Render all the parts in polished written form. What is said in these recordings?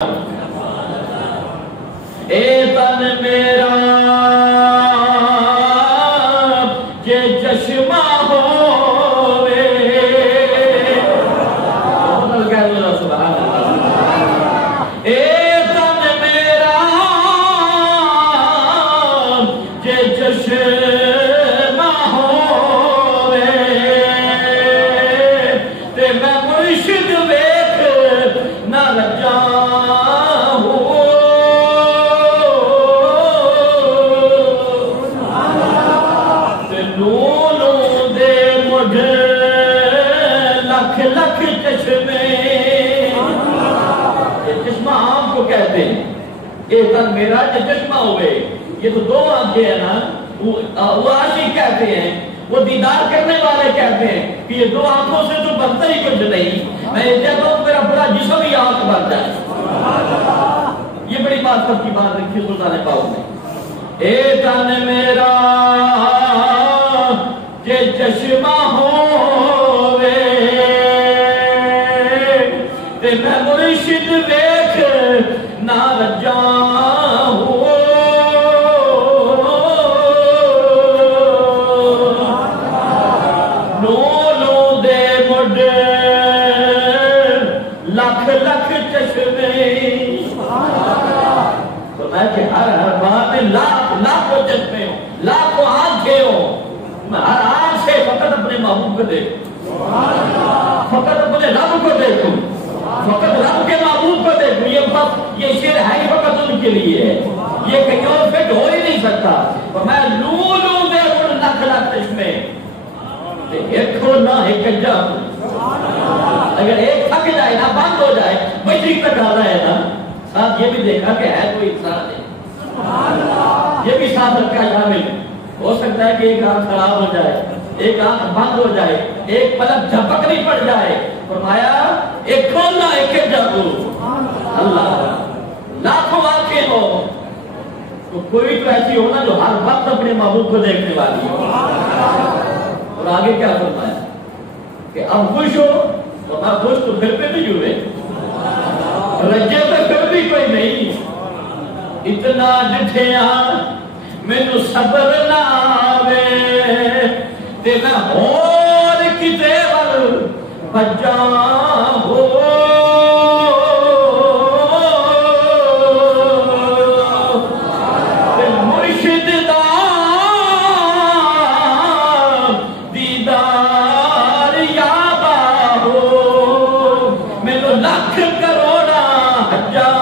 اے تن میرا جے چشمہ ہووے سبحان اللہ اے تن میرا جے چشمہ ہووے تے میں مرشد ویکھ نہ رجا لکھ چشمے یہ چشمہ عام کو کہتے ہیں یہ تن میرا جو چشمہ ہوئے یہ تو دو آنکھیں ہیں نا وہ عاشق کہتے ہیں وہ دیدار کرنے والے کہتے ہیں کہ یہ دو آنکھوں سے تو بنتا ہی کچھ نہیں میں یہ کہتا ہوں میرا بڑا جسم ہی آنکھ بن جائے یہ بڑی بات سب کی بات رکھی سلطان پاک نے اے تن میرا کہ چشمہ ہووے تے میں مرشد ویکھ نہ رجا نولوں دے مڈ لکھ لکھ چشمے تو میں کہ ہر بات میں لاکھوں چشمے ہوں لاکھوں آنکھیں ہوں میں ہر آنکھ سے فقط اپنے محبوب کو دیکھوں فقط اپنے رب کو دیکھوں فقط رب کے محبوب کو دیکھوں یہ شعر ہے فقط ان کے لیے ہے یہ کہیں اور فٹ ہو ہی نہیں سکتا میں لولوں دے ان لکھ لکھ چشمے ایک ہو نہ ایک جب اگر ایک تھک جائے نا بند ہو جائے بجری تک آ رہا ہے نا ساتھ یہ بھی دیکھا کہ ہے کوئی انسان ہے یہ بھی ساتھ رکھا شامل ہو سکتا ہے کہ ایک آنکھ خراب ہو جائے ایک آنکھ بند ہو جائے ایک پلک جھپکنی پڑ جائے فرمایا ایک کھولنا ایک جگو اللہ لاکھوں آنکھیں ہو تو کوئی تو ایسی ہونا جو ہر وقت اپنے محبوب کو دیکھنے والی ہو اور آگے کیا فرمایا کہ اب خوش ہو تو میں خوش تو پھر پہ نہیں ہوئے رجے تو پھر بھی کوئی نہیں اتنا جٹھیاں میں تو صبر نہ آوے تے میں اور کتے ور بجا ہو تے مرشد دا دیدار یابا ہو میں تو لکھ کروڑا حجا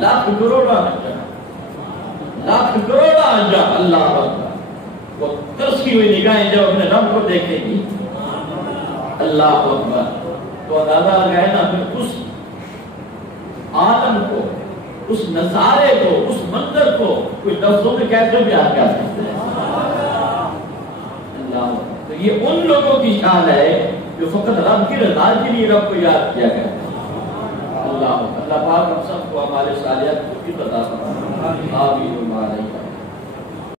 لاکھ کروڑا جا اللہ وہ ترسی ہوئی نگاہیں جب اپنے رب کو دیکھیں گی اللہ اکبر تو اندازہ گئے نا پھر اس عالم کو اس نظارے کو اس منظر کو کوئی لفظوں میں کیسے بیان کر سکتے ہیں اللہ تو یہ ان لوگوں کی شان ہے جو فقط رب کی رضا کے لیے رب کو یاد کیا گیا اللہ پاک ہم سب کو ہمارے صالحات کی عطا فرمائے آمین